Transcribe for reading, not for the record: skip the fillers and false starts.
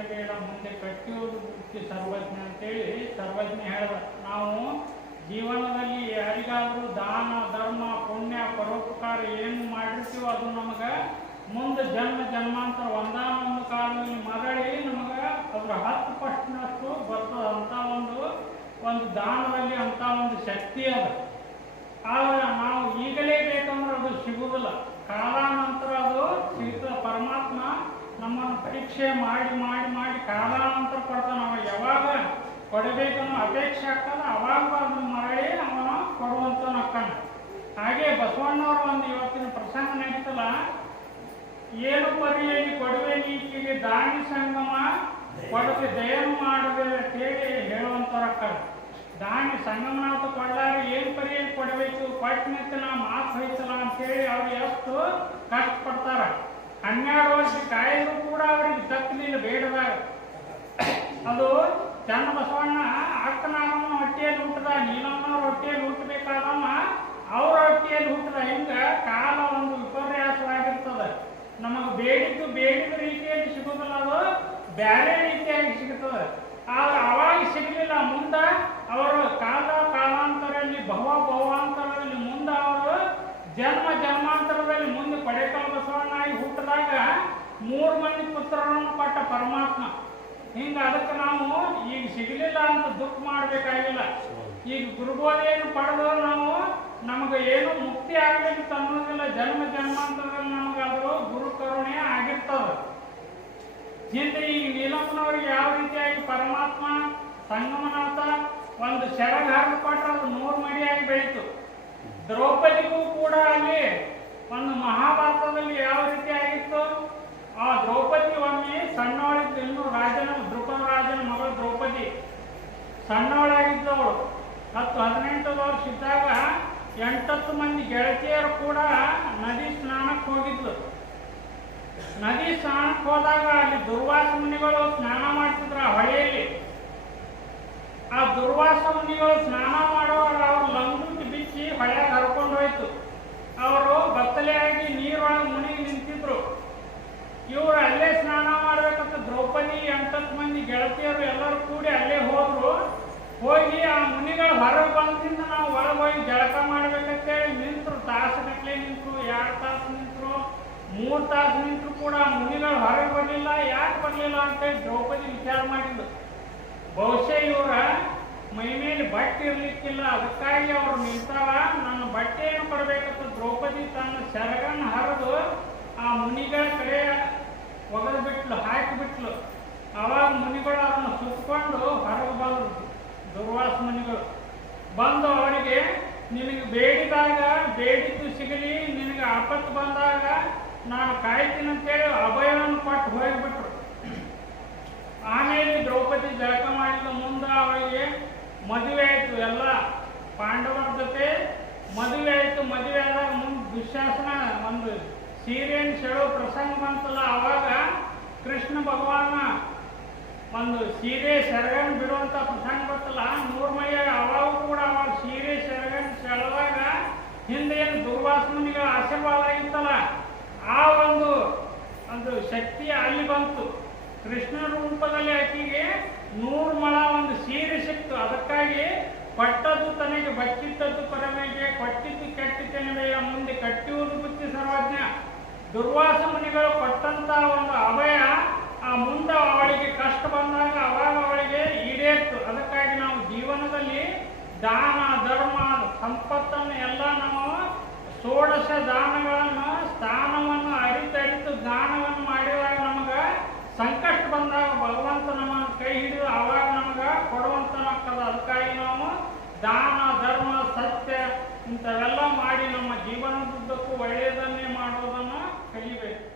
ಕೆಟ್ಟಿದ್ದೇನೆ ಬೇಡ, ಮುಂದೆ ಕಟ್ಟಿಯುವುದು ಬುತ್ತಿ ಸರ್ವಜ್ಞ ಅಂತೇಳಿ ಸರ್ವಜ್ಞ ಹೇಳಿದ. ನಾವು ಜೀವನದಲ್ಲಿ ಯಾರಿಗಾದರೂ ದಾನ ಧರ್ಮ ಪುಣ್ಯ ಪರೋಪಕಾರ ಏನು ಮಾಡಿರ್ತೀವೋ ಅದು ನಮಗೆ ಮುಂದೆ ಜನ್ಮ ಜನ್ಮಾಂತರ ಒಂದಾನೊಂದು ಕಾಲದಲ್ಲಿ ಮರಳಿ ನಮಗೆ ಅದರ 10% ಬರ್ತದೆ. ಅಂತ ಒಂದು ದಾನದಲ್ಲಿ ಅಂತ ಒಂದು ಶಕ್ತಿ ಅದ. ಆದರೆ ನಾವು ಈಗಲೇ ಬೇಕಂದ್ರೆ ಅದು ಸಿಗುವುದಿಲ್ಲ, ಕಾಲಾನಂತರ ಅದು ಸಿಗ್ತದೆ. ಪರಮಾತ್ಮ ನಮ್ಮನ್ನು ಪರೀಕ್ಷೆ ಮಾಡಿ ಮಾಡಿ ಮಾಡಿ ಕಾಲಾನಂತರ ಕೊಡ್ತಾನೆ. ನಾವು ಯಾವಾಗ ಕೊಡಬೇಕನ್ನೋ ಅಪೇಕ್ಷೆ ಆಗ್ತದೆ ಅವಾಗ ಅದನ್ನು ಮರಳಿ ಅವನು ಕೊಡುವಂತನಕ್ಕಾನೆ. ಹಾಗೆ ಬಸವಣ್ಣವರು ಒಂದು ಇವತ್ತಿನ ಪ್ರಸಂಗ ನಡೀತಲ್ಲ, ಏನು ಪರಿಯಲ್ಲಿ ಕೊಡುವೆ ನೀತಿಗೆ ದಾನಿ ಸಂಗಮ ಕೊಡದೆ ದಯನು ಮಾಡದೆ ಅಂತೇಳಿ ಹೇಳುವಂತರಕ್ಕ. ದಾನಿ ಸಂಗಮನಾಥ ಕೊಡಲಾರೆ ಏನು ಪರಿಯಲ್ಲಿ ಕೊಡಬೇಕು, ಕೊಟ್ಟಿನಂತೆ ನಾ ಮಾತು ಹೋಯ್ತಲ್ಲ ಅಂತೇಳಿ ಅವ್ರು ಎಷ್ಟು ಕಷ್ಟಪಡ್ತಾರ. 12 ವರ್ಷ ಕಾಯಿದ್ರು ಕೂಡ ಅವ್ರಿಗೆ ತಕ್ಕಲಿಲ್ಲ ಬೇಡದಾಗ. ಅದು ಚನ್ನ ಬಸವಣ್ಣ ಅಕ್ಕನಾಗಮ್ಮನ ಹೊಟ್ಟೆಯಲ್ಲಿ ಹುಟ್ಟದ, ನೀಲಮ್ಮನವ್ರ ಹೊಟ್ಟೆಯಲ್ಲಿ ಹುಟ್ಟಬೇಕಾದಮ್ಮ ಅವ್ರ ಹೊಟ್ಟೆಯಲ್ಲಿ ಹುಟ್ಟದ. ಹಿಂಗ ಕಾಲ ಒಂದು ವಿಪರ್ಯಾಸವಾಗಿರ್ತದೆ. ನಮಗೆ ಬೇಡಿದ ರೀತಿಯಲ್ಲಿ ಸಿಗುದಿಲ್ಲ, ಅದು ಬೇರೆ ರೀತಿಯಾಗಿ ಸಿಗುತ್ತದೆ. ಆದ್ರೆ ಅವಾಗ ಸಿಗಲಿಲ್ಲ, ಮುಂದೆ ಅವರು ಕಾಲಾಂತರದಲ್ಲಿ ಭವಾಂತರದಲ್ಲಿ ಮುಂದೆ ಅವರು ಜನ್ಮಾಂತರದಲ್ಲಿ ಮುಂದೆ ಕೊಡೆಕಾಲ ಬಸವಣ್ಣಾಗಿ ಹುಟ್ಟಿದಾಗ 3 ಮಂದಿ ಪುತ್ರರನ್ನು ಕೊಟ್ಟ ಪರಮಾತ್ಮ. ಹಿಂಗ ಅದಕ್ಕೆ ನಾವು ಈಗ ಸಿಗಲಿಲ್ಲ ಅಂತ ದುಃಖ ಮಾಡಬೇಕಾಗಿಲ್ಲ. ಈಗ ಗುರುಬೋಧೆಯನ್ನು ಪಡೆದು ನಮಗೆ ಏನು ಮುಕ್ತಿ ಆಗಬೇಕು ಅನ್ನೋದಿಲ್ಲ. ಜನ್ಮಾಂತರದಲ್ಲಿ ನಮಗಾದರೂ ಗುರು ಕರುಣೆ ಆಗಿರ್ತದೆ. ಹಿಂದೆ ಈಗ ನೀಲಮ್ಮನವರಿಗೆ ಯಾವ ರೀತಿಯಾಗಿ ಪರಮಾತ್ಮ ಸಂಗಮನಾಥ ಒಂದು ಸೆರಗ ಹರಿದು ಕೊಟ್ಟರೆ ಅದು 100 ಮಡಿಯಾಗಿ ಬೆಳೀತು. ದ್ರೌಪದಿಗೂ ಕೂಡ ಅಲ್ಲಿ ಒಂದು ಮಹಾಭಾರತದಲ್ಲಿ ಯಾವ ರೀತಿ ಆಗಿತ್ತು, ಆ ದ್ರೌಪದಿ ಒಮ್ಮೆ ಸಣ್ಣವಳಿದ್ದು, ಇನ್ನು ದ್ರುಪದ ರಾಜನ ಮಗಳು ದ್ರೌಪದಿ ಸಣ್ಣವಳಾಗಿದ್ದವಳು. 10-18 ವರ್ಷ ಇದ್ದಾಗ 8-10 ಮಂದಿ ಗೆಳತಿಯರು ಕೂಡ ನದಿ ಸ್ನಾನಕ್ಕೆ ಹೋಗಿದ್ಲು. ನದಿ ಸ್ನಾನಕ್ಕೆ ಹೋದಾಗ ಅಲ್ಲಿ ದುರ್ವಾಸ ಮುನಿಗಳು ಸ್ನಾನ ಮಾಡ್ತಿದ್ರು ಆ ಹೊಳೆಯಲ್ಲಿ. ಆ ದುರ್ವಾಸ ಮುನಿಗಳು ಸ್ನಾನ ಮಾಡುವಾಗ ಅವ್ರು ಲಂಗುಂಟಿ ಬಿಚ್ಚಿ ಹೊಳೆಯಾಗ ಹರ್ಕೊಂಡು ಹೋಯ್ತು. ಅವರು ಬತ್ತಲೆಯಾಗಿ ನೀರೊಳಗೆ ಮುನಿಗೆ ನಿಂತಿದ್ರು. ಇವರು ಅಲ್ಲೇ ಸ್ನಾನ ಮಾಡ್ಬೇಕಂತ ದ್ರೌಪದಿ 8-10 ಮಂದಿ ಗೆಳತಿಯರು ಎಲ್ಲರೂ ಕೂಡಿ ಅಲ್ಲೇ ಹೋದ್ರು. ಹೋಗಿ ಆ ಮುನಿಗಳು ಹೊರಗೆ ಬಂದಿಂದ ನಾವು ಒಳಗೆ ಹೋಗಿ ಜಳಕ ಮಾಡ್ಬೇಕಂತೇಳಿ ನಿಂತರು. ತಾಸುಗಟ್ಟಲೆ ನಿಂತರು, 2 ತಾಸು ನಿಂತರು, 3 ತಾಸು ನಿಂತರು ಕೂಡ ಮುನಿಗಳು ಹೊರಗೆ ಬರಲಿಲ್ಲ. ಯಾಕೆ ಬರಲಿಲ್ಲ ಅಂತೇಳಿ ದ್ರೌಪದಿ ವಿಚಾರ ಮಾಡಿದ್ರು. ಬಹುಶಃ ಇವರ ಮೈ ಮೇಲೆ ಬಟ್ಟೆ ಇರ್ಲಿಕ್ಕಿಲ್ಲ, ಅದಕ್ಕಾಗಿ ಅವ್ರು ನಿಂತಾವ, ನನ್ನ ಬಟ್ಟೆಯನ್ನು ಕೊಡಬೇಕಂತ ದ್ರೌಪದಿ ತನ್ನ ಸೆರಗನ್ನು ಹರಿದು ಆ ಮುನಿಗಳ ಕಡೆ ಒಗೆದು ಬಿಟ್ಲು, ಹಾಕಿಬಿಟ್ಲು. ಅವಾಗ ಮುನಿಗಳು ಅದನ್ನು ಸುತ್ತಕೊಂಡು ಹೊರಗೆ ಬಂದರು. ದುರ್ವಾಸ ಮುನಿಗಳು ಬಂದು ಅವರಿಗೆ, ನಿನಗೆ ಬೇಡಿದ್ದು ಸಿಗಲಿ, ನಿನಗೆ ಆಪತ್ತು ಬಂದಾಗ ನಾನು ಕಾಯ್ತೀನಿ ಅಂತೇಳಿ ಅಭಯವನ್ನು ಕೊಟ್ಟು ಹೋಗಿಬಿಟ್ರು. ಆಮೇಲೆ ದ್ರೌಪದಿ ಜಳಕ ಮಾಡಿದ ಮುಂದೆ ಅವಳಿಗೆ ಮದುವೆ ಆಯಿತು. ಎಲ್ಲ ಪಾಂಡವರ ಜೊತೆ ಮದುವೆ ಆಯಿತು. ಮದುವೆ ಆದಾಗ ಮುಂದೆ ದುಶ್ಯಾಸನ ಒಂದು ಸೀರೆಯನ್ನು ಸೆಳೋ ಪ್ರಸಂಗ ಬಂತಲ್ಲ, ಅವಾಗ ಕೃಷ್ಣ ಭಗವಾನ ಒಂದು ಸೀರೆ ಸೆರಗನ್ನು ಬಿಡುವಂಥ ಪ್ರಸಂಗ ಬರ್ತಲ್ಲ 100 ಮೈಯ. ಅವಾಗ ಕೂಡ ಅವಾಗ ಸೀರೆ ಸೆರಗನ್ನು ಸೆಳೆದಾಗ ಹಿಂದೆ ಏನು ದುರ್ವಾಸ ಮುನಿಗಳ ಆಶೀರ್ವಾದ ಆಗಿತ್ತಲ್ಲ, ಆ ಒಂದು ಶಕ್ತಿ ಅಲ್ಲಿ ಬಂತು. ಕೃಷ್ಣ ರೂಪದಲ್ಲಿ ಆಕೆಗೆ 100 ಮೊಳ ಒಂದು ಸೀರೆ ಸಿಕ್ತು. ಅದಕ್ಕಾಗಿ ಕೊಟ್ಟದ್ದು ತನಗೆ ಬಚ್ಚಿಟ್ಟದ್ದು ಪರಮೆಗೆ, ಕೊಟ್ಟಿದ್ದು ಕೆಟ್ಟಿತೆನೆಯ ಮುಂದೆ ಕಟ್ಟಿಯುವುದು ಬುತ್ತಿ ಸರ್ವಜ್ಞ. ದುರ್ವಾಸ ಮುನಿಗಳು ಕೊಟ್ಟಂತ ಒಂದು ಅಭಯ ಆ ಮುಂದೆ ಅವಳಿಗೆ ಕಷ್ಟ ಬಂದಾಗ ಅವಾಗ ಅವಳಿಗೆ ಈಡೇರಿತು. ಅದಕ್ಕಾಗಿ ನಾವು ಜೀವನದಲ್ಲಿ ದಾನ ಧರ್ಮ ಸಂಪತ್ತನ್ನು ಎಲ್ಲ ನಾವು 16 ದಾನಗಳನ್ನು ಸ್ಥಾನವನ್ನು ಅರಿತರಿತು ಜ್ಞಾನವನ್ನು ಮಾಡಿದಾಗ ನಮಗೆ ಸಂಕಷ್ಟ ಬಂದಾಗ ಭಗವಂತ ನಮ್ಮನ್ನು ಕೈ ಹಿಡಿದು ಅವಾಗ ನಮಗೆ ಕೊಡುವಂತನಕ್ಕದ. ಅದಕ್ಕಾಗಿ ನಾವು ದಾನ ಧರ್ಮ ಸತ್ಯ ಇಂಥವೆಲ್ಲ ಮಾಡಿ ನಮ್ಮ ಜೀವನದುದ್ದಕ್ಕೂ ಒಳ್ಳೆಯದನ್ನೇ ಮಾಡೋದನ್ನು ಕಲಿಬೇಕು.